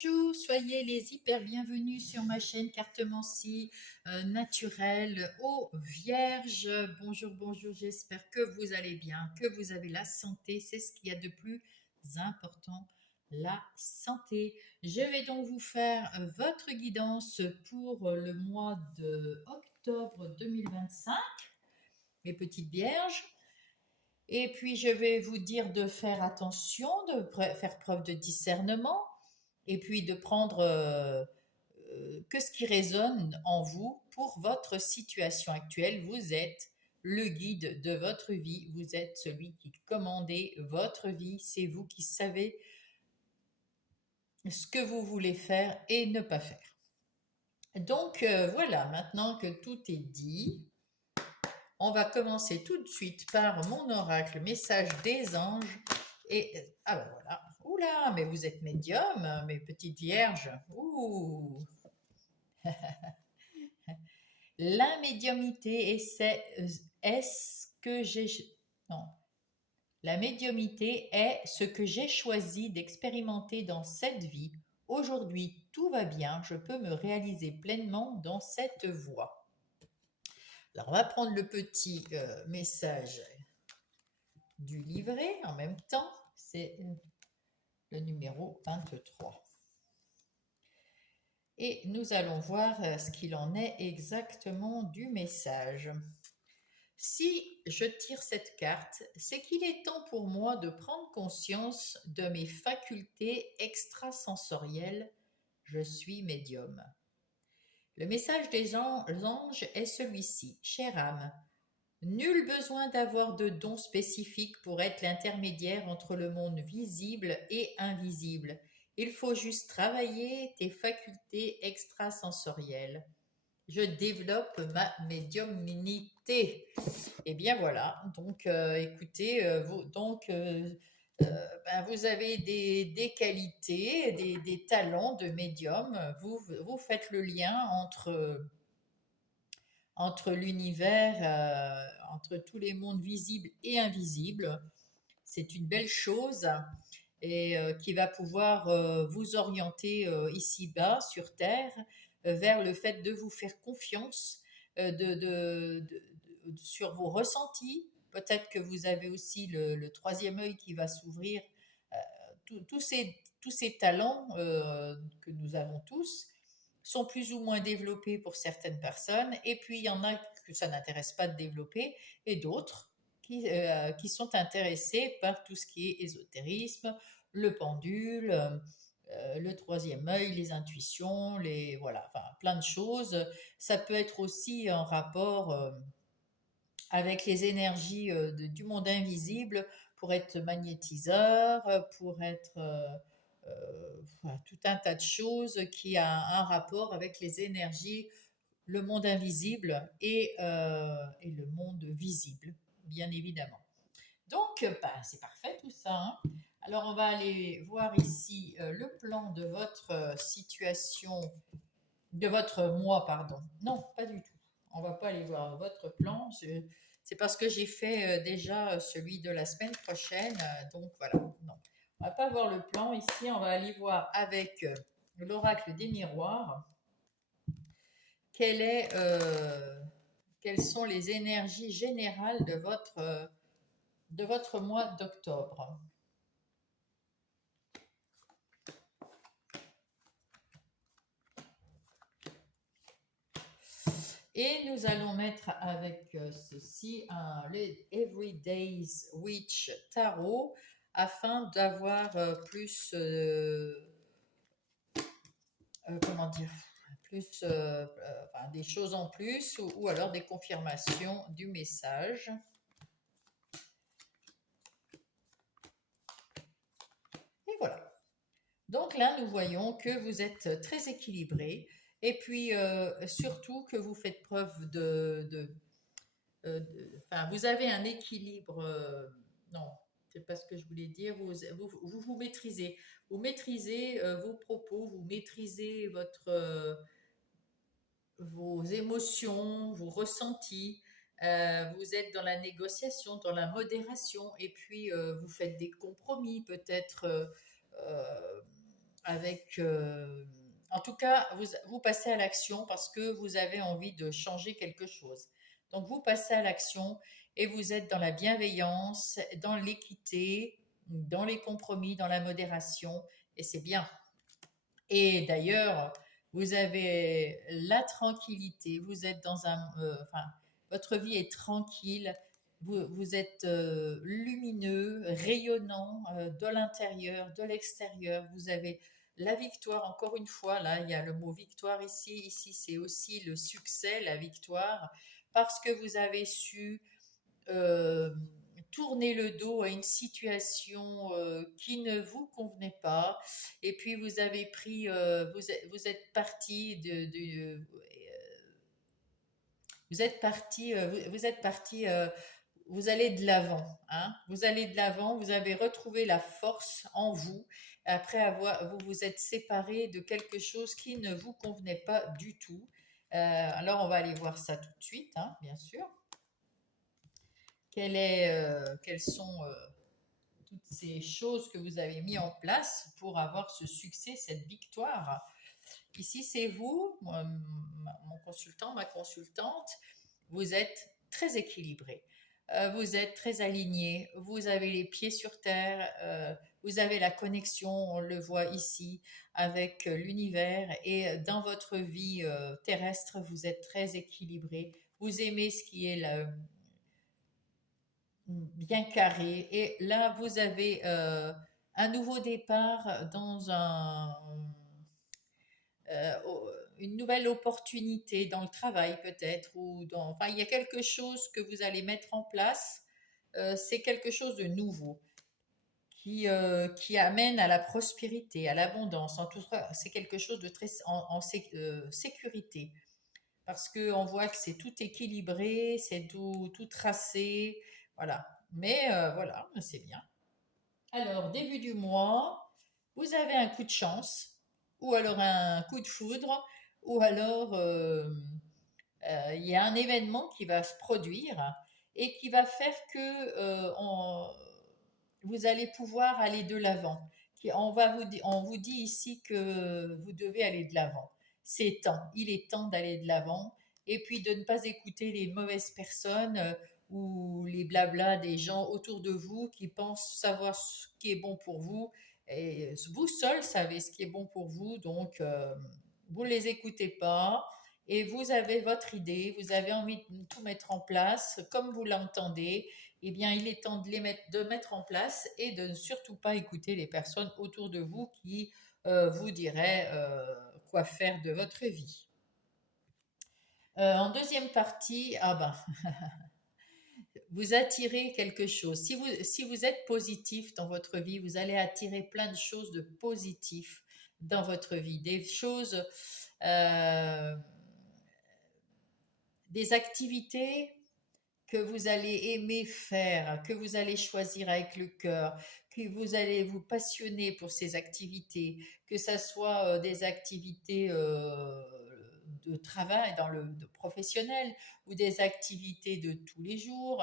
Bonjour, soyez les hyper bienvenus sur ma chaîne Cartomancie naturelle aux Vierges. Bonjour, bonjour, j'espère que vous allez bien, que vous avez la santé, c'est ce qu'il y a de plus important, la santé. Je vais donc vous faire votre guidance pour le mois de octobre 2025, mes petites Vierges. Et puis je vais vous dire de faire attention, de faire preuve de discernement et puis de prendre que ce qui résonne en vous pour votre situation actuelle. Vous êtes le guide de votre vie, vous êtes celui qui commandez votre vie, c'est vous qui savez ce que vous voulez faire et ne pas faire. Donc voilà, maintenant que tout est dit, on va commencer tout de suite par mon oracle, message des anges. Et alors voilà, oula, mais vous êtes médium, mes petites vierges. Ouh, la médiumnité est ce que j'ai. Non. La médiumnité est ce que j'ai choisi d'expérimenter dans cette vie. Aujourd'hui, tout va bien, je peux me réaliser pleinement dans cette voie. Alors, on va prendre le petit message du livret en même temps. C'est le numéro 23. Et nous allons voir ce qu'il en est exactement du message. Si je tire cette carte, c'est qu'il est temps pour moi de prendre conscience de mes facultés extrasensorielles. Je suis médium. Le message des anges est celui-ci. Chère âme, nul besoin d'avoir de dons spécifiques pour être l'intermédiaire entre le monde visible et invisible. Il faut juste travailler tes facultés extrasensorielles. Je développe ma médiumnité. Et bien voilà, donc écoutez, vous avez des qualités, des talents de médium. Vous faites le lien entre l'univers, entre tous les mondes visibles et invisibles. C'est une belle chose et qui va pouvoir vous orienter ici-bas sur Terre vers le fait de vous faire confiance sur vos ressentis. Peut-être que vous avez aussi le troisième œil qui va s'ouvrir. Euh, tous ces talents que nous avons tous sont plus ou moins développés pour certaines personnes, et puis il y en a que ça n'intéresse pas de développer, et d'autres qui sont intéressés par tout ce qui est ésotérisme, le pendule, le troisième œil, les intuitions, voilà, enfin, plein de choses. Ça peut être aussi en rapport avec les énergies du monde invisible pour être magnétiseur, pour être enfin, tout un tas de choses qui a un rapport avec les énergies, le monde invisible et le monde visible, bien évidemment. Donc, ben, c'est parfait tout ça, hein. Alors, on va aller voir ici le plan de votre situation, de votre mois, pardon. Non, pas du tout. On va pas aller voir votre plan. C'est parce que j'ai fait déjà celui de la semaine prochaine. Donc, voilà. Non. On va pas voir le plan ici. On va aller voir avec l'oracle des miroirs quelle est, quelles sont les énergies générales de votre mois d'octobre. Et nous allons mettre avec ceci les Everyday's Witch Tarot afin d'avoir plus, comment dire, plus enfin, des choses en plus ou alors des confirmations du message. Et voilà. Donc là, nous voyons que vous êtes très équilibré et puis surtout que vous faites preuve enfin, vous avez un équilibre. Non, c'est pas ce que je voulais dire. Vous maîtrisez. Vous maîtrisez vos propos, vous maîtrisez vos émotions, vos ressentis. Vous êtes dans la négociation, dans la modération, et puis vous faites des compromis peut-être avec, en tout cas, vous passez à l'action parce que vous avez envie de changer quelque chose. Donc vous passez à l'action et vous êtes dans la bienveillance, dans l'équité, dans les compromis, dans la modération, et c'est bien. Et d'ailleurs, vous avez la tranquillité, vous êtes dans enfin, votre vie est tranquille, vous êtes lumineux, rayonnant de l'intérieur, de l'extérieur. Vous avez la victoire, encore une fois, là, il y a le mot victoire ici. Ici, c'est aussi le succès, la victoire, parce que vous avez su euh, tourner le dos à une situation qui ne vous convenait pas, et puis vous avez pris, vous êtes parti vous êtes parti, vous êtes parti, vous allez de l'avant, hein, vous allez de l'avant, vous avez retrouvé la force en vous après avoir, vous vous êtes séparé de quelque chose qui ne vous convenait pas du tout. Alors on va aller voir ça tout de suite, hein, bien sûr. Quelles sont toutes ces choses que vous avez mis en place pour avoir ce succès, cette victoire. Ici, c'est vous, mon consultant, ma consultante. Vous êtes très équilibré. Vous êtes très aligné. Vous avez les pieds sur terre. Vous avez la connexion, on le voit ici, avec l'univers. Et dans votre vie terrestre, vous êtes très équilibré. Vous aimez ce qui est bien carré. Et là, vous avez un nouveau départ dans une nouvelle opportunité dans le travail peut-être, ou dans, enfin, il y a quelque chose que vous allez mettre en place. C'est quelque chose de nouveau qui amène à la prospérité, à l'abondance. En tout cas, c'est quelque chose de très sécurité. Parce qu'on voit que c'est tout équilibré, c'est tout tracé, voilà. Mais voilà, c'est bien. Alors, début du mois, vous avez un coup de chance, ou alors un coup de foudre, ou alors il y a un événement qui va se produire et qui va faire que vous allez pouvoir aller de l'avant. On vous dit ici que vous devez aller de l'avant. C'est temps, il est temps d'aller de l'avant et puis de ne pas écouter les mauvaises personnes ou les blablas des gens autour de vous qui pensent savoir ce qui est bon pour vous. Et vous seul savez ce qui est bon pour vous, donc vous ne les écoutez pas et vous avez votre idée, vous avez envie de tout mettre en place comme vous l'entendez. Eh bien, il est temps de mettre en place et de ne surtout pas écouter les personnes autour de vous qui vous diraient quoi faire de votre vie. En deuxième partie, ah ben, vous attirez quelque chose. Si vous êtes positif dans votre vie, vous allez attirer plein de choses de positif dans votre vie, des choses, euh, des activités que vous allez aimer faire, que vous allez choisir avec le cœur, que vous allez vous passionner pour ces activités, que ce soit des activités de travail dans le professionnel ou des activités de tous les jours,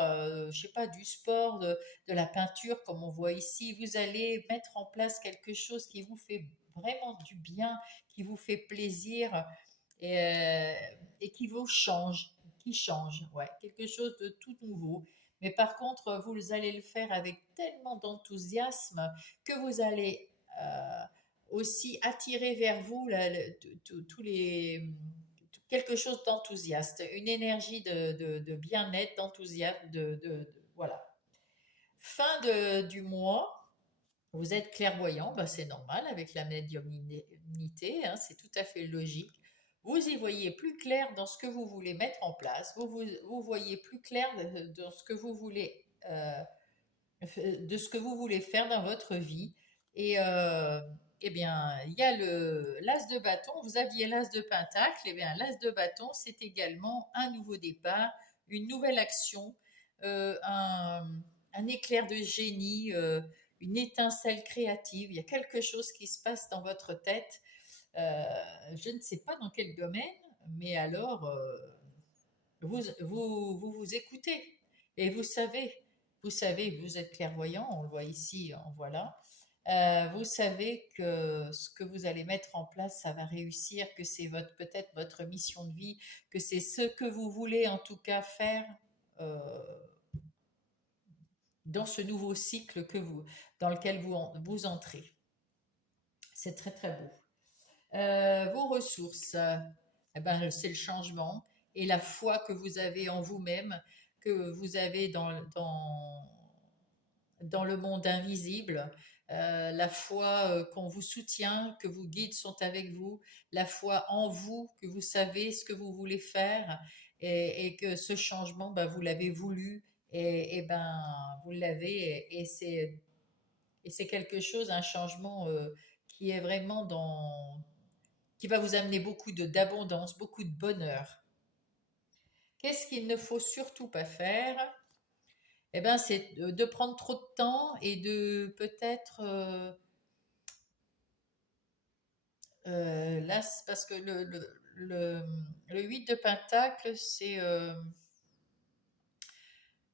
je sais pas, du sport, de la peinture comme on voit ici. Vous allez mettre en place quelque chose qui vous fait vraiment du bien, qui vous fait plaisir et, euh, et qui change, ouais, quelque chose de tout nouveau. Mais par contre, vous allez le faire avec tellement d'enthousiasme que vous allez aussi attirer vers vous tous les quelque chose d'enthousiaste, une énergie de bien-être, d'enthousiasme, voilà. Du mois, vous êtes clairvoyant, ben c'est normal avec la médiumnité, hein, c'est tout à fait logique. Vous y voyez plus clair dans ce que vous voulez mettre en place, vous voyez plus clair dans ce que vous voulez, de ce que vous voulez faire dans votre vie. Et eh bien, il y a l'as de bâton, vous aviez l'as de pentacle, et bien l'as de bâton, c'est également un nouveau départ, une nouvelle action, euh, un, un éclair de génie, une étincelle créative. Il y a quelque chose qui se passe dans votre tête. Euh, je ne sais pas dans quel domaine, mais alors vous écoutez et vous savez, vous êtes clairvoyant, on le voit ici, en voilà. Vous savez que ce que vous allez mettre en place, ça va réussir, que c'est peut-être votre mission de vie, que c'est ce que vous voulez en tout cas faire euh, dans ce nouveau cycle dans lequel vous entrez. C'est très très beau. Vos ressources, eh ben, c'est le changement et la foi que vous avez en vous-même, que vous avez dans le monde invisible, la foi qu'on vous soutient, que vos guides sont avec vous, la foi en vous, que vous savez ce que vous voulez faire et que ce changement, ben, vous l'avez voulu et ben, vous l'avez et c'est quelque chose, un changement qui est vraiment qui va vous amener beaucoup d'abondance, beaucoup de bonheur. Qu'est-ce qu'il ne faut surtout pas faire? Eh ben, c'est de prendre trop de temps et de peut-être là, c'est parce que le 8 de Pentacle,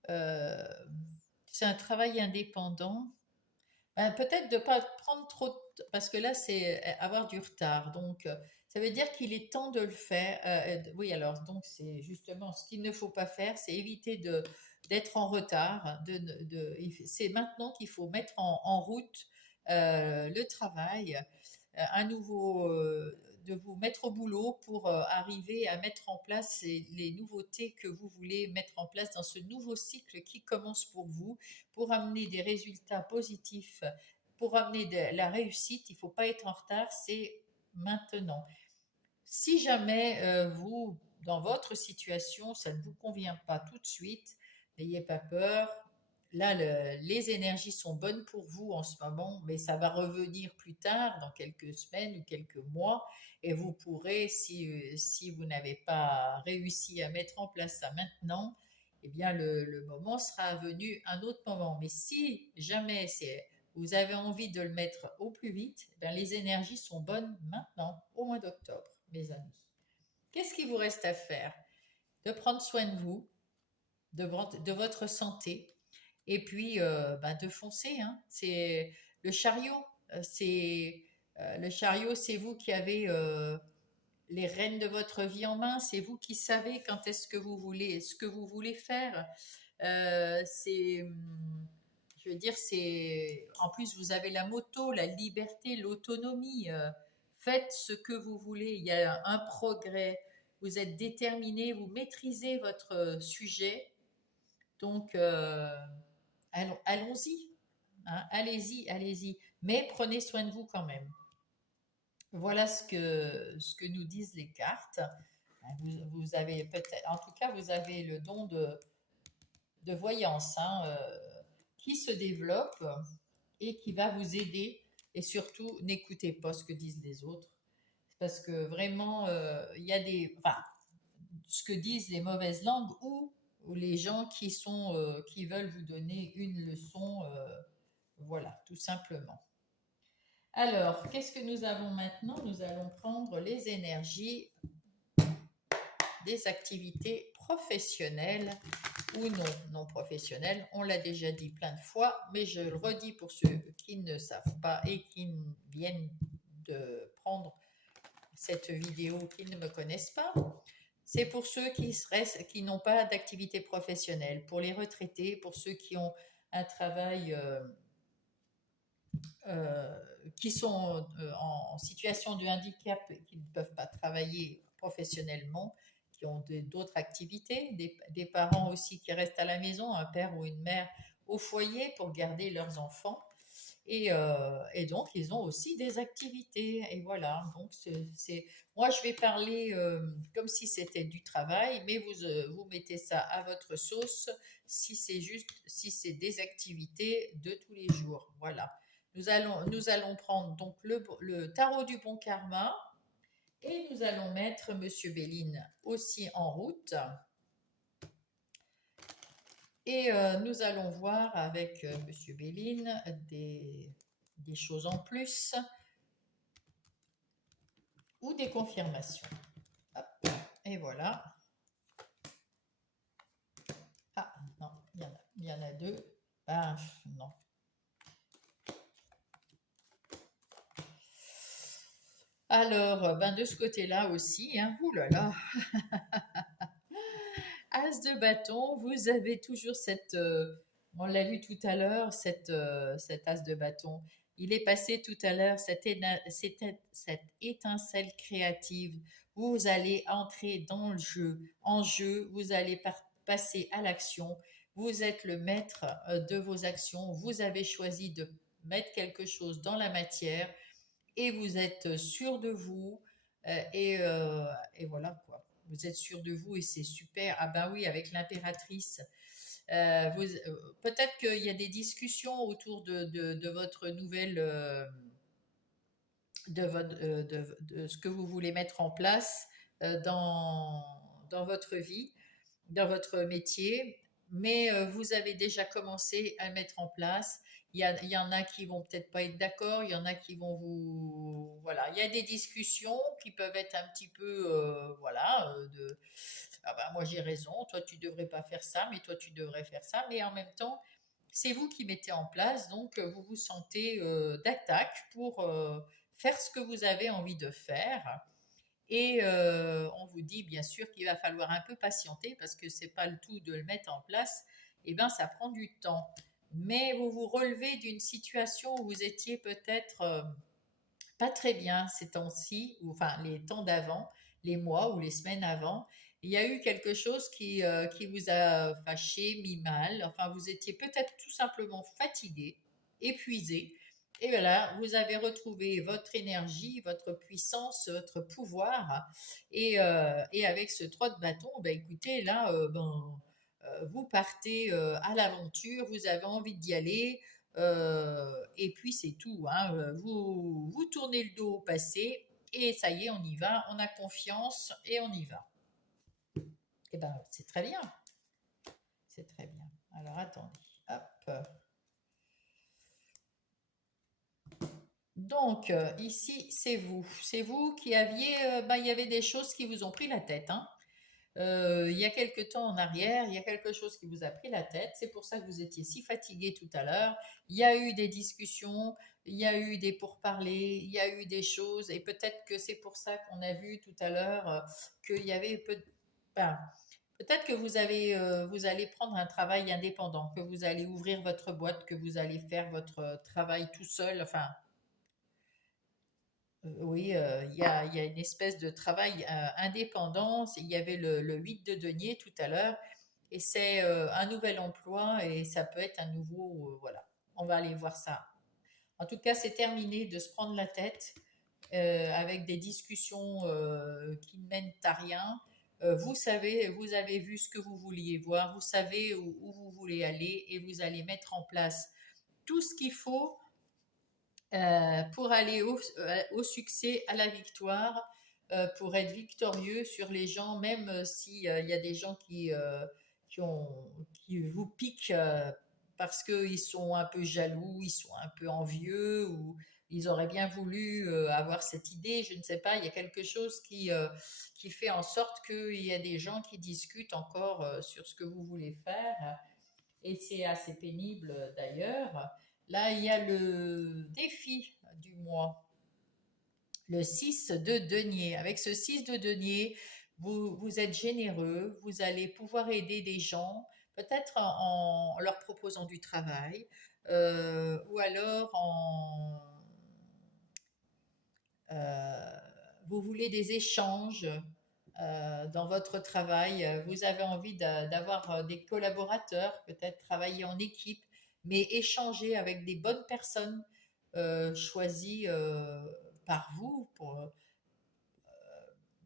euh, c'est un travail indépendant. Ben, peut-être de ne pas prendre trop parce que là, c'est avoir du retard. Donc, ça veut dire qu'il est temps de le faire. Oui, alors, donc, c'est justement ce qu'il ne faut pas faire, c'est éviter d'être en retard. C'est maintenant qu'il faut mettre en route le travail, de vous mettre au boulot pour arriver à mettre en place les nouveautés que vous voulez mettre en place dans ce nouveau cycle qui commence pour amener des résultats positifs, pour amener de la réussite. Il ne faut pas être en retard, c'est maintenant. Si jamais dans votre situation, ça ne vous convient pas tout de suite, n'ayez pas peur. Là, les énergies sont bonnes pour vous en ce moment, mais ça va revenir plus tard, dans quelques semaines ou quelques mois, et vous pourrez, si vous n'avez pas réussi à mettre en place ça maintenant, eh bien le moment sera venu un autre moment. Mais si jamais vous avez envie de le mettre au plus vite, eh bien, les énergies sont bonnes maintenant, au mois d'octobre, mes amis. Qu'est-ce qu'il vous reste à faire? De prendre soin de vous, de votre santé, et puis ben, de foncer. Hein. C'est le chariot. Le chariot, c'est vous qui avez les rênes de votre vie en main. C'est vous qui savez quand est-ce que vous voulez, ce que vous voulez faire. Je veux dire, c'est en plus vous avez la moto, la liberté, l'autonomie. Faites ce que vous voulez. Il y a un progrès. Vous êtes déterminé, vous maîtrisez votre sujet. Donc, allons-y. Hein, allez-y, allez-y. Mais prenez soin de vous quand même. Voilà ce que nous disent les cartes. Vous avez peut-être, en tout cas, vous avez le don de voyance hein, qui se développe et qui va vous aider. Et surtout, n'écoutez pas ce que disent les autres. Parce que vraiment, il y a enfin, ce que disent les mauvaises langues ou les gens qui veulent vous donner une leçon. Voilà, tout simplement. Alors, qu'est-ce que nous avons maintenant? Nous allons prendre les énergies des activités professionnelles ou non professionnelles. On l'a déjà dit plein de fois, mais je le redis pour ceux qui ne savent pas et qui viennent de prendre cette vidéo, qui ne me connaissent pas. C'est pour ceux qui n'ont pas d'activité professionnelle, pour les retraités, pour ceux qui ont un travail euh, qui sont en situation de handicap et qui ne peuvent pas travailler professionnellement, qui ont d'autres activités, des parents aussi qui restent à la maison, un père ou une mère au foyer pour garder leurs enfants. Et donc, ils ont aussi des activités. Et voilà, donc moi, je vais parler comme si c'était du travail, mais vous mettez ça à votre sauce si si c'est des activités de tous les jours. Voilà. Nous allons prendre donc le tarot du bon karma et nous allons mettre Monsieur Béline aussi en route. Et nous allons voir avec Monsieur Béline des choses en plus ou des confirmations. Hop, et voilà. Ah non, il y en a deux. Ah non. Alors, ben de ce côté-là aussi, hein, ouh là là, As de bâton, vous avez toujours cette, on l'a vu tout à l'heure, cet As de bâton. Il est passé tout à l'heure, cette étincelle créative. Vous allez entrer dans le jeu, en jeu, vous allez passer à l'action. Vous êtes le maître de vos actions. Vous avez choisi de mettre quelque chose dans la matière et vous êtes sûr de vous et voilà quoi. Vous êtes sûr de vous et c'est super. Ah ben oui, avec l'impératrice. Peut-être qu'il y a des discussions autour de votre nouvelle, de ce que vous voulez mettre en place dans votre vie, dans votre métier, mais vous avez déjà commencé à le mettre en place. Il y en a qui vont peut-être pas être d'accord, il y en a qui vont vous... Voilà, il y a des discussions qui peuvent être un petit peu, voilà, ah ben, moi j'ai raison, toi tu devrais pas faire ça, mais toi tu devrais faire ça, mais en même temps, c'est vous qui mettez en place, donc vous vous sentez d'attaque pour faire ce que vous avez envie de faire. Et on vous dit bien sûr qu'il va falloir un peu patienter parce que c'est pas le tout de le mettre en place. Et ben ça prend du temps. Mais vous vous relevez d'une situation où vous étiez peut-être pas très bien ces temps-ci, ou enfin les temps d'avant, les mois ou les semaines avant. Il y a eu quelque chose qui vous a fâché, mis mal. Enfin, vous étiez peut-être tout simplement fatigué, épuisé. Et voilà, vous avez retrouvé votre énergie, votre puissance, votre pouvoir. Et avec ce 3 de bâton, ben écoutez, là, vous partez à l'aventure, vous avez envie d'y aller, et puis c'est tout, hein. Vous tournez le dos au passé et ça y est, on y va, on a confiance et on y va. Et ben c'est très bien, c'est très bien. Alors attendez, hop. Donc ici c'est vous qui aviez, ben, il y avait des choses qui vous ont pris la tête, hein. Il y a quelque temps en arrière, il y a quelque chose qui vous a pris la tête. C'est pour ça que vous étiez si fatigué tout à l'heure. Il y a eu des discussions, il y a eu des pourparlers, il y a eu des choses, et peut-être que c'est pour ça qu'on a vu tout à l'heure qu'il y avait enfin, peut-être que vous allez prendre un travail indépendant, que vous allez ouvrir votre boîte, que vous allez faire votre travail tout seul. Enfin, oui, il y a une espèce de travail indépendant. Il y avait le 8 de denier tout à l'heure, et c'est un nouvel emploi, et ça peut être un nouveau... voilà, on va aller voir ça. En tout cas, c'est terminé de se prendre la tête avec des discussions qui ne mènent à rien. Vous savez, vous avez vu ce que vous vouliez voir, vous savez où vous voulez aller, et vous allez mettre en place tout ce qu'il faut pour aller au succès, à la victoire, pour être victorieux sur les gens, même s'il y a des gens qui, ont, qui vous piquent parce qu'ils sont un peu jaloux, ils sont un peu envieux, ou ils auraient bien voulu avoir cette idée, je ne sais pas, il y a quelque chose qui fait en sorte qu'il y a des gens qui discutent encore sur ce que vous voulez faire, et c'est assez pénible d'ailleurs. Là, il y a le défi du mois, le 6 de denier. Avec ce 6 de denier, vous êtes généreux, vous allez pouvoir aider des gens, peut-être en leur proposant du travail, ou alors euh, vous voulez des échanges dans votre travail, vous avez envie d'avoir des collaborateurs, peut-être travailler en équipe, mais échanger avec des bonnes personnes choisies par vous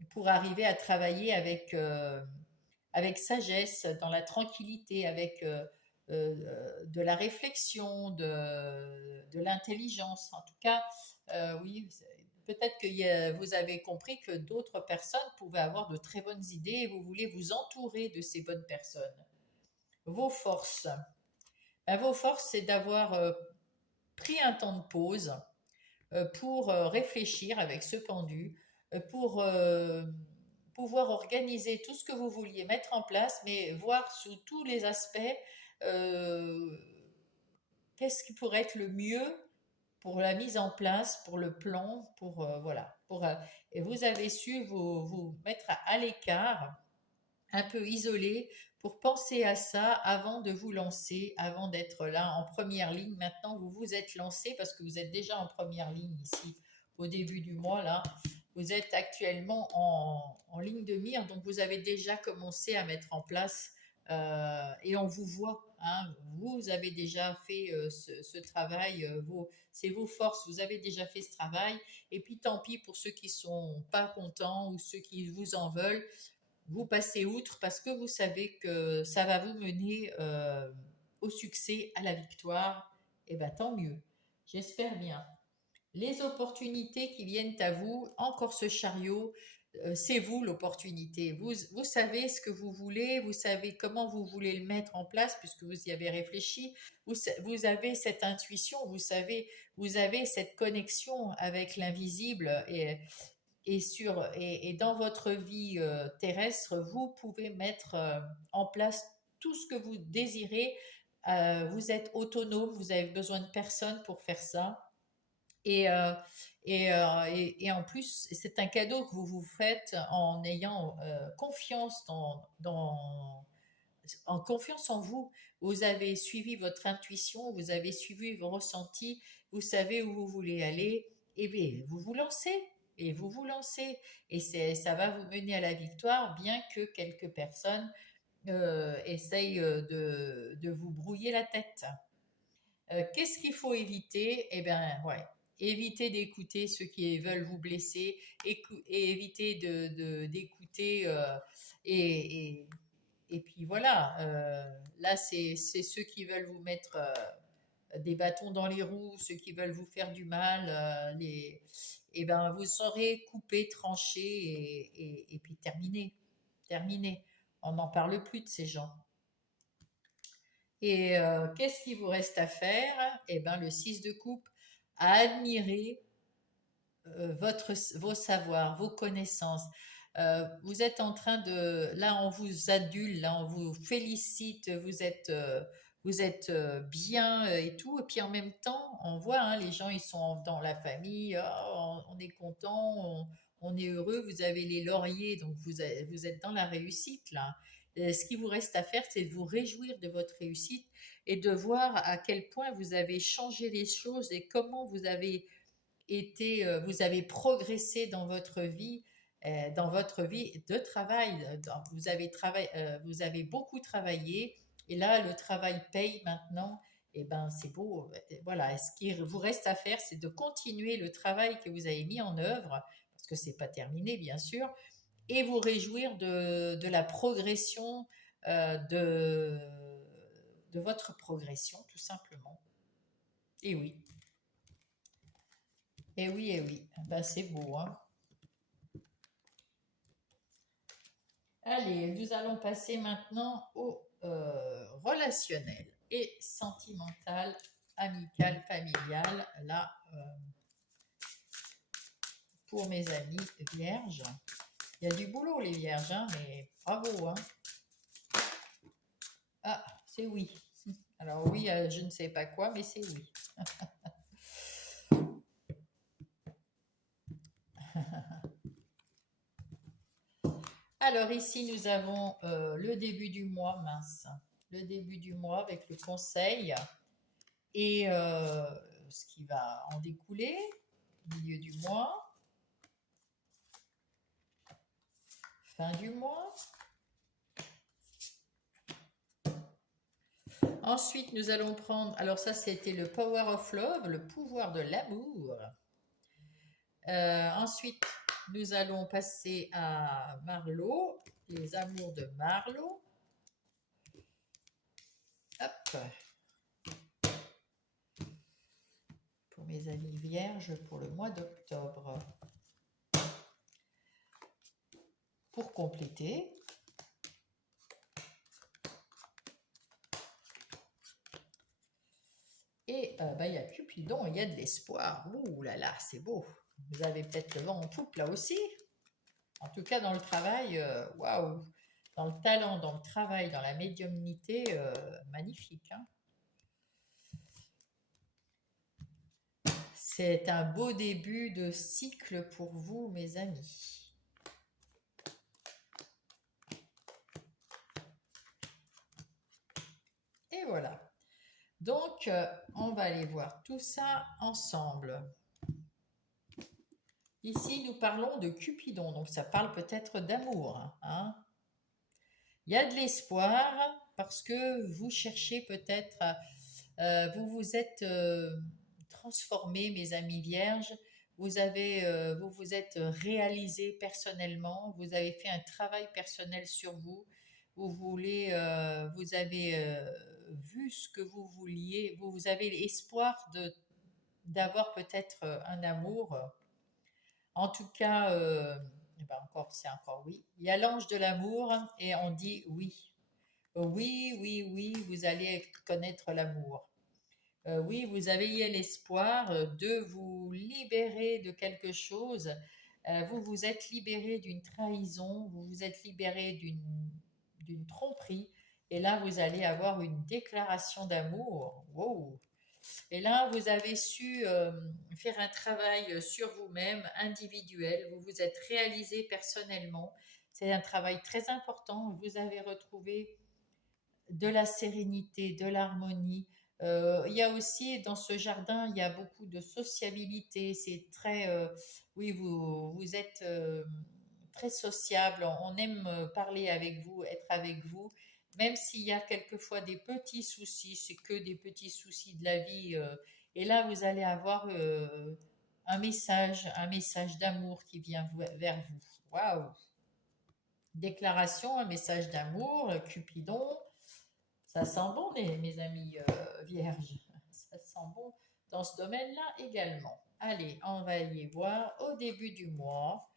pour arriver à travailler avec sagesse, dans la tranquillité, avec de la réflexion, de l'intelligence. En tout cas, oui, peut-être que vous avez compris que d'autres personnes pouvaient avoir de très bonnes idées, et vous voulez vous entourer de ces bonnes personnes. Vos forces. Ben, vos forces, c'est d'avoir pris un temps de pause pour réfléchir avec ce pendu, pour pouvoir organiser tout ce que vous vouliez mettre en place, mais voir sous tous les aspects euh, qu'est-ce qui pourrait être le mieux pour la mise en place, pour le plan, pour voilà. et vous avez su vous mettre à l'écart, un peu isolé, pour penser à ça avant de vous lancer, avant d'être là en première ligne. Maintenant, vous vous êtes lancé parce que vous êtes déjà en première ligne ici au début du mois là. Vous êtes actuellement en ligne de mire, donc vous avez déjà commencé à mettre en place et on vous voit. Hein, vous avez déjà fait ce travail, c'est vos forces, vous avez déjà fait ce travail. Et puis tant pis pour ceux qui sont pas contents ou ceux qui vous en veulent, vous passez outre parce que vous savez que ça va vous mener au succès, à la victoire. Et bien tant mieux, j'espère bien. Les opportunités qui viennent à vous, encore ce chariot, c'est vous l'opportunité. Vous savez ce que vous voulez, vous savez comment vous voulez le mettre en place puisque vous y avez réfléchi. Vous avez cette intuition, vous avez cette connexion avec l'invisible et dans votre vie terrestre, vous pouvez mettre en place tout ce que vous désirez. Vous êtes autonome, vous avez besoin de personne pour faire ça. Et, et en plus, c'est un cadeau que vous vous faites en ayant confiance en confiance en vous. Vous avez suivi votre intuition, vous avez suivi vos ressentis, vous savez où vous voulez aller, et bien, vous vous lancez. Et vous vous lancez. Et ça va vous mener à la victoire, bien que quelques personnes essayent de vous brouiller la tête. Qu'est-ce qu'il faut éviter? Eh bien, ouais, éviter d'écouter ceux qui veulent vous blesser et éviter d'écouter et, et, et puis voilà. Là, c'est ceux qui veulent vous mettre des bâtons dans les roues, ceux qui veulent vous faire du mal. Et ben, vous saurez couper, trancher et puis terminer. Terminer. On n'en parle plus de ces gens. Et qu'est-ce qu'il vous reste à faire? Eh bien, le 6 de coupe, à admirer vos savoirs, vos connaissances. Vous êtes en train de... Là, on vous adule, là, on vous félicite, vous êtes bien et tout. Et puis en même temps, on voit, hein, les gens, ils sont dans la famille, oh, on est content, on est heureux, vous avez les lauriers, donc vous êtes dans la réussite, là. Ce qui vous reste à faire, c'est de vous réjouir de votre réussite et de voir à quel point vous avez changé les choses et comment vous avez progressé dans votre vie de travail. Vous avez beaucoup travaillé et là, le travail paye maintenant. Et ben, c'est beau. Voilà. Ce qui vous reste à faire, c'est de continuer le travail que vous avez mis en œuvre, parce que c'est pas terminé, bien sûr, et vous réjouir de la progression, euh, de, de votre progression, tout simplement. Et oui, et oui, et oui. Ben, c'est beau, hein. Allez, nous allons passer maintenant au relationnel et sentimental, amical, familial. Là, pour mes amis vierges, il y a du boulot les vierges, hein, mais bravo. Hein. Ah, c'est oui. Alors oui, je ne sais pas quoi, mais c'est oui. Alors ici, nous avons le début du mois, mince, le début du mois avec le conseil et ce qui va en découler, milieu du mois, fin du mois. Ensuite, nous allons prendre, alors ça c'était le Power of Love, le pouvoir de l'amour. Ensuite, nous allons passer à Marlowe, les amours de Marlowe. Hop. Pour mes amis vierges pour le mois d'octobre. Pour compléter, et il y a Cupidon, il y a de l'espoir. Ouh là là, c'est beau. Vous avez peut-être le vent en poupe là aussi. En tout cas, dans le travail, waouh. Dans le talent, dans le travail, dans la médiumnité, magnifique. Hein. C'est un beau début de cycle pour vous, mes amis. Et voilà. Donc, on va aller voir tout ça ensemble. Ici, nous parlons de Cupidon, donc ça parle peut-être d'amour, hein. Il y a de l'espoir parce que vous cherchez peut-être, vous vous êtes transformés, mes amis vierges. Vous vous êtes réalisés personnellement. Vous avez fait un travail personnel sur vous. Vous avez vu ce que vous vouliez. Vous avez l'espoir d'avoir peut-être un amour. En tout cas, eh ben encore, c'est encore oui. Il y a l'ange de l'amour et on dit oui. Oui, oui, oui, vous allez connaître l'amour. Oui, vous avez l'espoir de vous libérer de quelque chose. Vous vous êtes libéré d'une trahison, vous vous êtes libéré d'une tromperie. Et là, vous allez avoir une déclaration d'amour. Wow! Et là, vous avez su faire un travail sur vous-même, individuel. Vous vous êtes réalisé personnellement. C'est un travail très important. Vous avez retrouvé de la sérénité, de l'harmonie. Il y a aussi dans ce jardin, il y a beaucoup de sociabilité. C'est très, oui, vous êtes très sociable. On aime parler avec vous, être avec vous, même s'il y a quelquefois des petits soucis. C'est que des petits soucis de la vie. Et là, vous allez avoir un message d'amour qui vient vers vous. Waouh! Déclaration, un message d'amour, Cupidon. Ça sent bon, mes amis vierges. Ça sent bon dans ce domaine-là également. Allez, on va y voir au début du mois.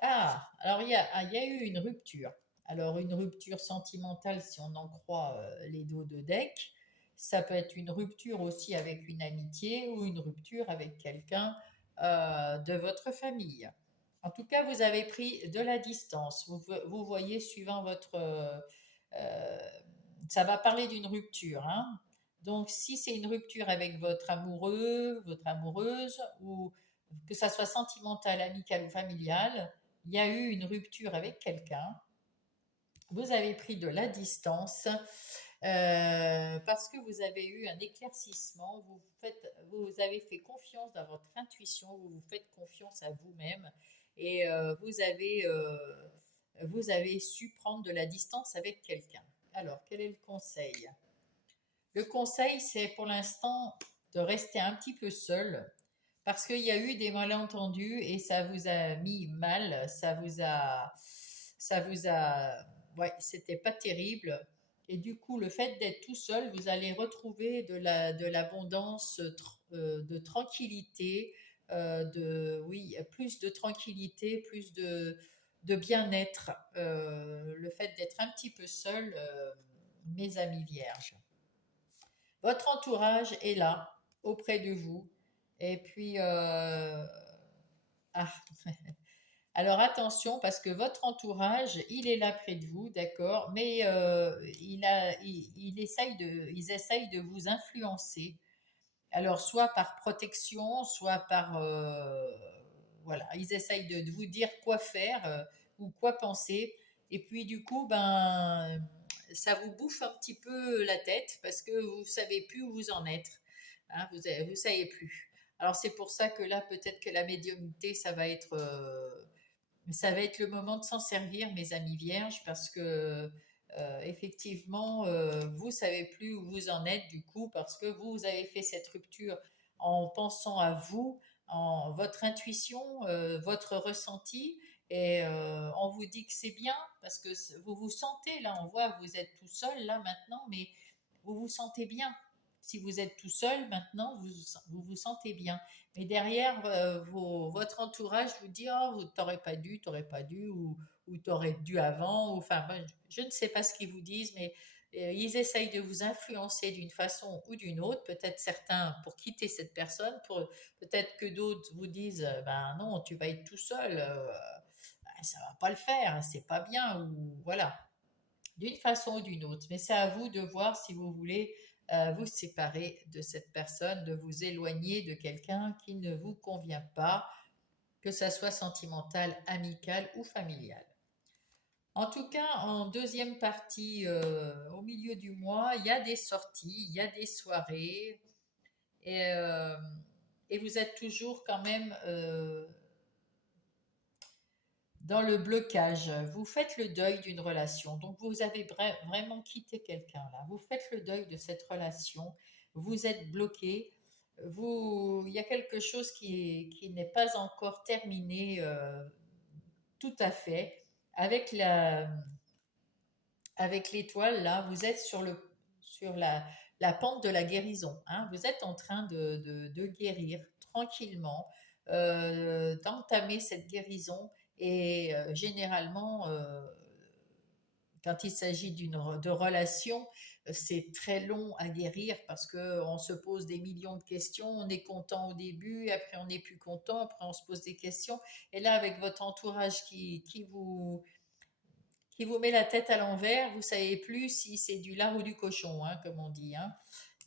Ah, alors il y a eu une rupture. Alors, une rupture sentimentale, si on en croit les dos de deck. Ça peut être une rupture aussi avec une amitié ou une rupture avec quelqu'un de votre famille. En tout cas, vous avez pris de la distance. Vous voyez, suivant votre euh, ça va parler d'une rupture, hein. Donc, si c'est une rupture avec votre amoureux, votre amoureuse, ou que ça soit sentimental, amical ou familial, il y a eu une rupture avec quelqu'un, vous avez pris de la distance parce que vous avez eu un éclaircissement, vous avez fait confiance dans votre intuition, vous vous faites confiance à vous-même et vous avez su prendre de la distance avec quelqu'un. Alors, quel est le conseil? Le conseil, c'est pour l'instant de rester un petit peu seul parce qu'il y a eu des malentendus et ça vous a mis mal, ouais, c'était pas terrible. Et du coup, le fait d'être tout seul, vous allez retrouver de l'abondance, de tranquillité, oui, plus de tranquillité, de bien-être. Le fait d'être un petit peu seul, mes amis vierges. Votre entourage est là, auprès de vous. Et puis, ah, alors attention, parce que votre entourage, il est là près de vous, d'accord, mais ils essayent de vous influencer. Alors, soit par protection, soit par, voilà, ils essayent de vous dire quoi faire ou quoi penser. Et puis, du coup, ben, ça vous bouffe un petit peu la tête parce que vous savez plus où vous en êtes. Hein, vous savez plus. Alors, c'est pour ça que là, peut-être que la médiumnité, ça va être le moment de s'en servir, mes amis vierges, parce que effectivement, vous savez plus où vous en êtes du coup, parce que vous avez fait cette rupture en pensant à vous, en votre intuition, votre ressenti, et on vous dit que c'est bien parce que vous vous sentez là, on voit vous êtes tout seul là maintenant, mais vous vous sentez bien. Si vous êtes tout seul maintenant, vous vous sentez bien. Mais derrière, votre entourage vous dit oh, t'aurais pas dû, ou t'aurais dû avant. Ou, enfin, moi, je ne sais pas ce qu'ils vous disent, mais ils essayent de vous influencer d'une façon ou d'une autre. Peut-être certains pour quitter cette personne, peut-être que d'autres vous disent ben non, tu vas être tout seul, ben, ça va pas le faire, c'est pas bien, ou voilà, d'une façon ou d'une autre. Mais c'est à vous de voir si vous voulez vous séparer de cette personne, de vous éloigner de quelqu'un qui ne vous convient pas, que ça soit sentimental, amical ou familial. En tout cas, en deuxième partie, au milieu du mois, il y a des sorties, il y a des soirées, et, euh, et vous êtes toujours quand même dans le blocage. Vous faites le deuil d'une relation. Donc, vous avez vraiment quitté quelqu'un là. Vous faites le deuil de cette relation. Vous êtes bloqué. Il y a quelque chose qui n'est pas encore terminé tout à fait. Avec avec l'étoile, là, vous êtes sur la pente de la guérison, hein. Vous êtes en train de guérir tranquillement, d'entamer cette guérison. Et généralement, quand il s'agit de relation, c'est très long à guérir parce qu'on se pose des millions de questions. On est content au début, après on n'est plus content, après on se pose des questions. Et là, avec votre entourage qui vous met la tête à l'envers, vous savez plus si c'est du lard ou du cochon, hein, comme on dit, hein.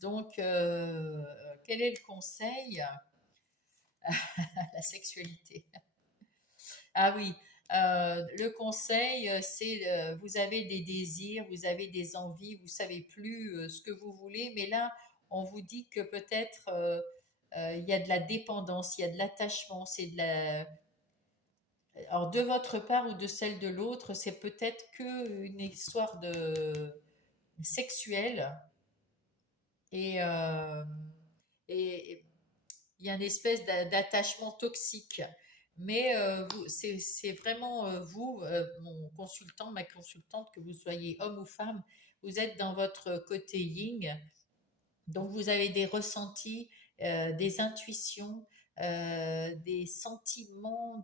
Donc, quel est le conseil? La sexualité. Ah oui, le conseil, c'est vous avez des désirs, vous avez des envies, vous savez plus ce que vous voulez, mais là, on vous dit que peut-être il y a de la dépendance, il y a de l'attachement, c'est de la. Alors, de votre part ou de celle de l'autre, c'est peut-être que une histoire de sexuelle et et il y a une espèce d'attachement toxique. Mais c'est vraiment vous, mon consultant, ma consultante, que vous soyez homme ou femme, vous êtes dans votre côté yin, donc vous avez des ressentis, des intuitions, des sentiments,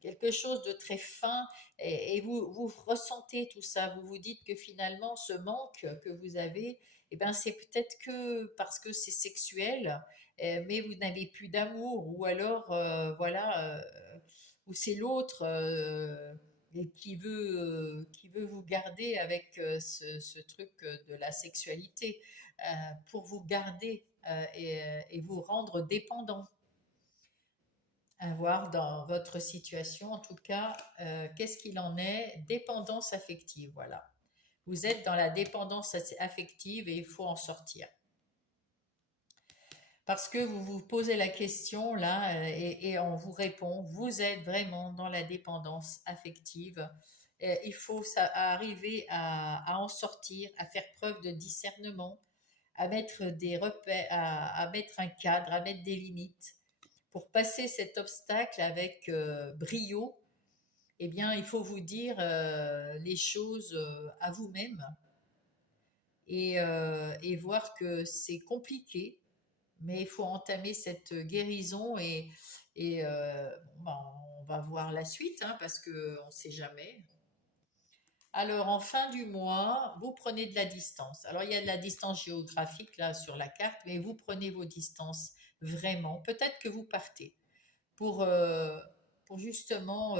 quelque chose de très fin, et vous ressentez tout ça. Vous vous dites que finalement, ce manque que vous avez, eh ben, c'est peut-être que parce que c'est sexuel, mais vous n'avez plus d'amour, ou alors, voilà, ou c'est l'autre. Et qui veut vous garder avec ce truc de la sexualité, pour vous garder et vous rendre dépendant. À voir dans votre situation, en tout cas, qu'est-ce qu'il en est? Dépendance affective, voilà. Vous êtes dans la dépendance affective et il faut en sortir. Parce que vous vous posez la question là, et on vous répond, vous êtes vraiment dans la dépendance affective. Il faut arriver à en sortir, à faire preuve de discernement, à mettre des repères, à mettre un cadre, à mettre des limites. Pour passer cet obstacle avec brio, eh bien, il faut vous dire les choses à vous-même, et voir que c'est compliqué, mais il faut entamer cette guérison, bon, ben, on va voir la suite, hein, parce qu'on ne sait jamais. Alors, en fin du mois, vous prenez de la distance. Alors, il y a de la distance géographique là sur la carte, mais vous prenez vos distances vraiment. Peut-être que vous partez pour, euh, pour justement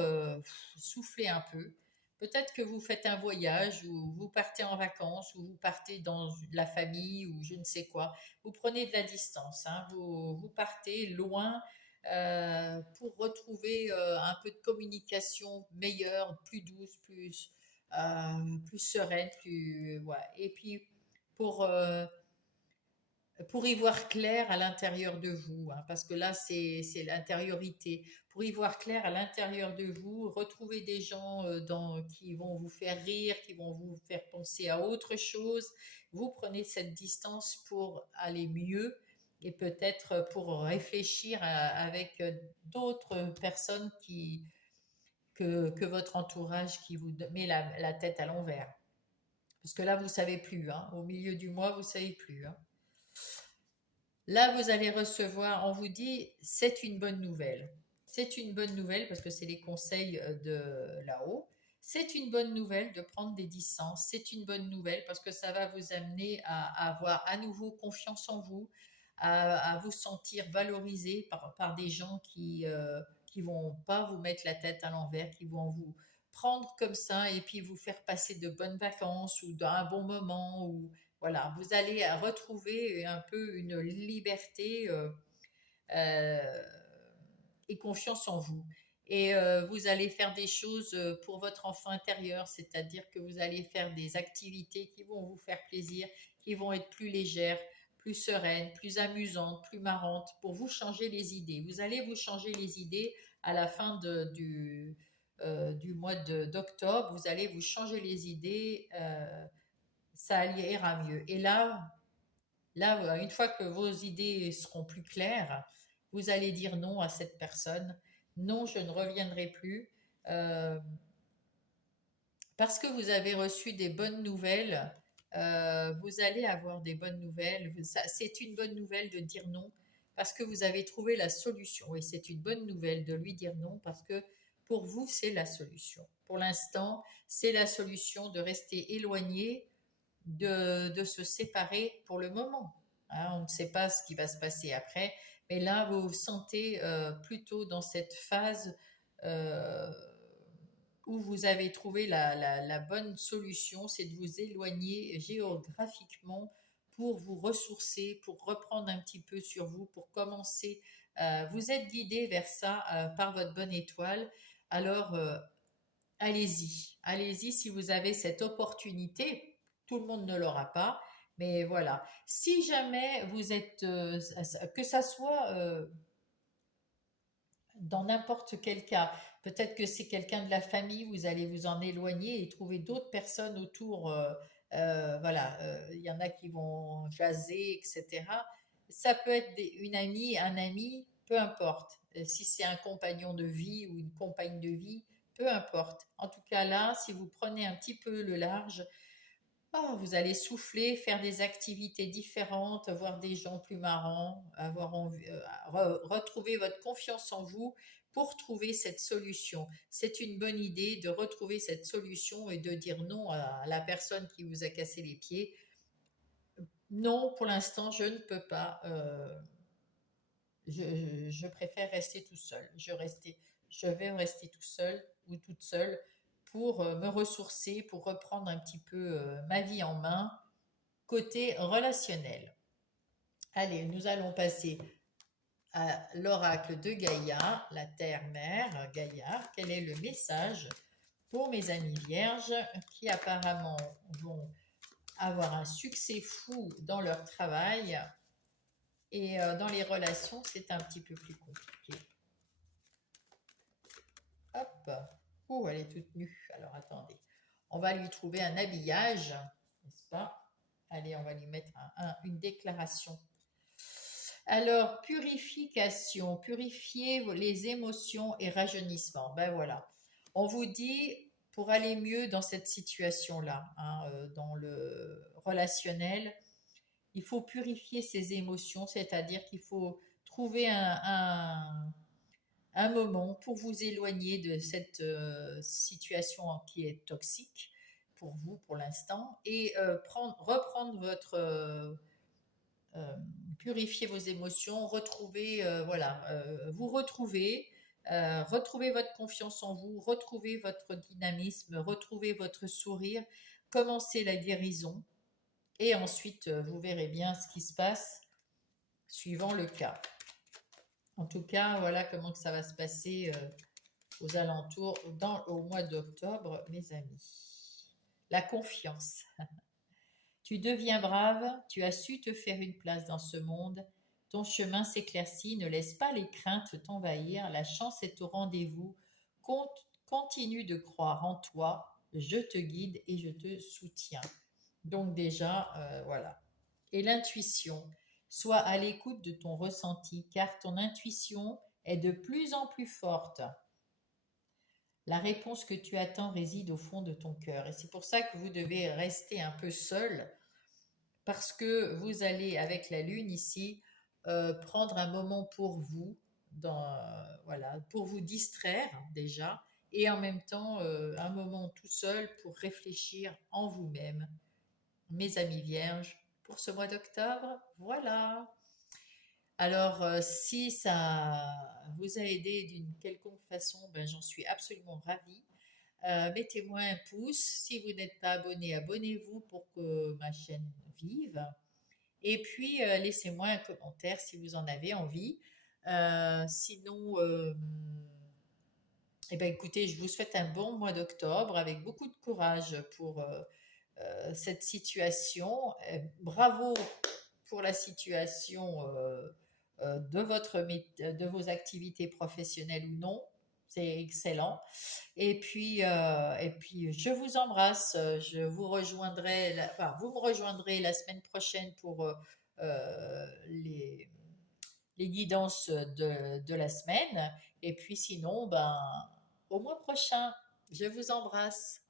souffler un peu. Peut-être que vous faites un voyage, ou vous partez en vacances, ou vous partez dans la famille, ou je ne sais quoi. Vous prenez de la distance, hein. Vous partez loin pour retrouver un peu de communication meilleure, plus douce, plus sereine, ouais. Et puis pour, euh, pour y voir clair à l'intérieur de vous, hein, parce que là, c'est l'intériorité. Pour y voir clair à l'intérieur de vous, retrouver des gens qui vont vous faire rire, qui vont vous faire penser à autre chose. Vous prenez cette distance pour aller mieux, et peut-être pour réfléchir avec d'autres personnes que votre entourage qui vous met la tête à l'envers. Parce que là, vous savez plus, hein. Au milieu du mois, vous savez plus, hein. Là, vous allez recevoir, on vous dit, c'est une bonne nouvelle. C'est une bonne nouvelle parce que c'est les conseils de là-haut. C'est une bonne nouvelle de prendre des distances. C'est une bonne nouvelle parce que ça va vous amener à avoir à nouveau confiance en vous, à vous sentir valorisé par des gens qui vont pas vous mettre la tête à l'envers, qui vont vous prendre comme ça et puis vous faire passer de bonnes vacances ou d'un bon moment, ou Voilà, vous allez retrouver un peu une liberté euh, et confiance en vous. Et vous allez faire des choses pour votre enfant intérieur, c'est-à-dire que vous allez faire des activités qui vont vous faire plaisir, qui vont être plus légères, plus sereines, plus amusantes, plus marrantes, pour vous changer les idées. Vous allez vous changer les idées à la fin du mois d'octobre. Vous allez vous changer les idées, ça ira mieux. Et là, une fois que vos idées seront plus claires, vous allez dire non à cette personne. Non, je ne reviendrai plus. Euh, Parce que vous avez reçu des bonnes nouvelles, vous allez avoir des bonnes nouvelles. C'est une bonne nouvelle de dire non parce que vous avez trouvé la solution. Et c'est une bonne nouvelle de lui dire non parce que pour vous, c'est la solution. Pour l'instant, c'est la solution de rester éloigné, de se séparer pour le moment. Hein, on ne sait pas ce qui va se passer après, mais là, vous vous sentez plutôt dans cette phase euh, où vous avez trouvé la bonne solution, c'est de vous éloigner géographiquement pour vous ressourcer, pour reprendre un petit peu sur vous, pour commencer. Vous êtes guidé vers ça par votre bonne étoile. Alors, allez-y, allez-y si vous avez cette opportunité. Tout le monde ne l'aura pas, mais voilà. Si jamais vous êtes, que ça soit dans n'importe quel cas, peut-être que c'est quelqu'un de la famille, vous allez vous en éloigner et trouver d'autres personnes autour. Voilà, il y en a qui vont jaser, etc. Ça peut être une amie, un ami, peu importe. Si c'est un compagnon de vie ou une compagne de vie, peu importe. En tout cas, là, si vous prenez un petit peu le large, vous allez souffler, faire des activités différentes, voir des gens plus marrants, retrouver votre confiance en vous pour trouver cette solution. C'est une bonne idée de retrouver cette solution et de dire non à la personne qui vous a cassé les pieds. Non, pour l'instant, je ne peux pas. Je préfère rester tout seul. Je vais rester tout seul ou toute seule pour me ressourcer, pour reprendre un petit peu ma vie en main côté relationnel. Allez, nous allons passer à l'oracle de Gaïa, la Terre-Mère, Gaïa. Quel est le message pour mes amis vierges qui apparemment vont avoir un succès fou dans leur travail et dans les relations, c'est un petit peu plus compliqué. Hop. Elle est toute nue. Alors attendez. On va lui trouver un habillage, n'est-ce pas? Allez, on va lui mettre une déclaration. Alors, purification, purifier les émotions et rajeunissement. Ben voilà. On vous dit, pour aller mieux dans cette situation-là, hein, dans le relationnel, il faut purifier ses émotions, c'est-à-dire qu'il faut trouver un moment pour vous éloigner de cette situation qui est toxique pour vous pour l'instant et reprendre votre purifier vos émotions, retrouver voilà, vous retrouver votre confiance en vous, retrouver votre dynamisme, retrouver votre sourire, commencer la guérison et ensuite vous verrez bien ce qui se passe suivant le cas. En tout cas, voilà comment que ça va se passer aux alentours au mois d'octobre, mes amis. La confiance. Tu deviens brave, tu as su te faire une place dans ce monde, ton chemin s'éclaircit, ne laisse pas les craintes t'envahir, la chance est au rendez-vous, continue de croire en toi, je te guide et je te soutiens. Donc déjà, voilà. Et l'intuition, sois à l'écoute de ton ressenti, car ton intuition est de plus en plus forte. La réponse que tu attends réside au fond de ton cœur. Et c'est pour ça que vous devez rester un peu seul parce que vous allez, avec la lune ici, prendre un moment pour vous, voilà, pour vous distraire déjà, et en même temps un moment tout seul pour réfléchir en vous-même. Mes amis vierges, pour ce mois d'octobre, voilà. Alors, si ça vous a aidé d'une quelconque façon, ben, j'en suis absolument ravie. Mettez-moi un pouce. Si vous n'êtes pas abonné, abonnez-vous pour que ma chaîne vive. Et puis, laissez-moi un commentaire si vous en avez envie. Sinon, eh ben, écoutez, je vous souhaite un bon mois d'octobre avec beaucoup de courage pour cette situation. Bravo pour la situation de vos activités professionnelles ou non. C'est excellent. Et puis, je vous embrasse. Je vous rejoindrai, enfin, vous me rejoindrez la semaine prochaine pour les guidances de la semaine. Et puis sinon, ben, au mois prochain. Je vous embrasse.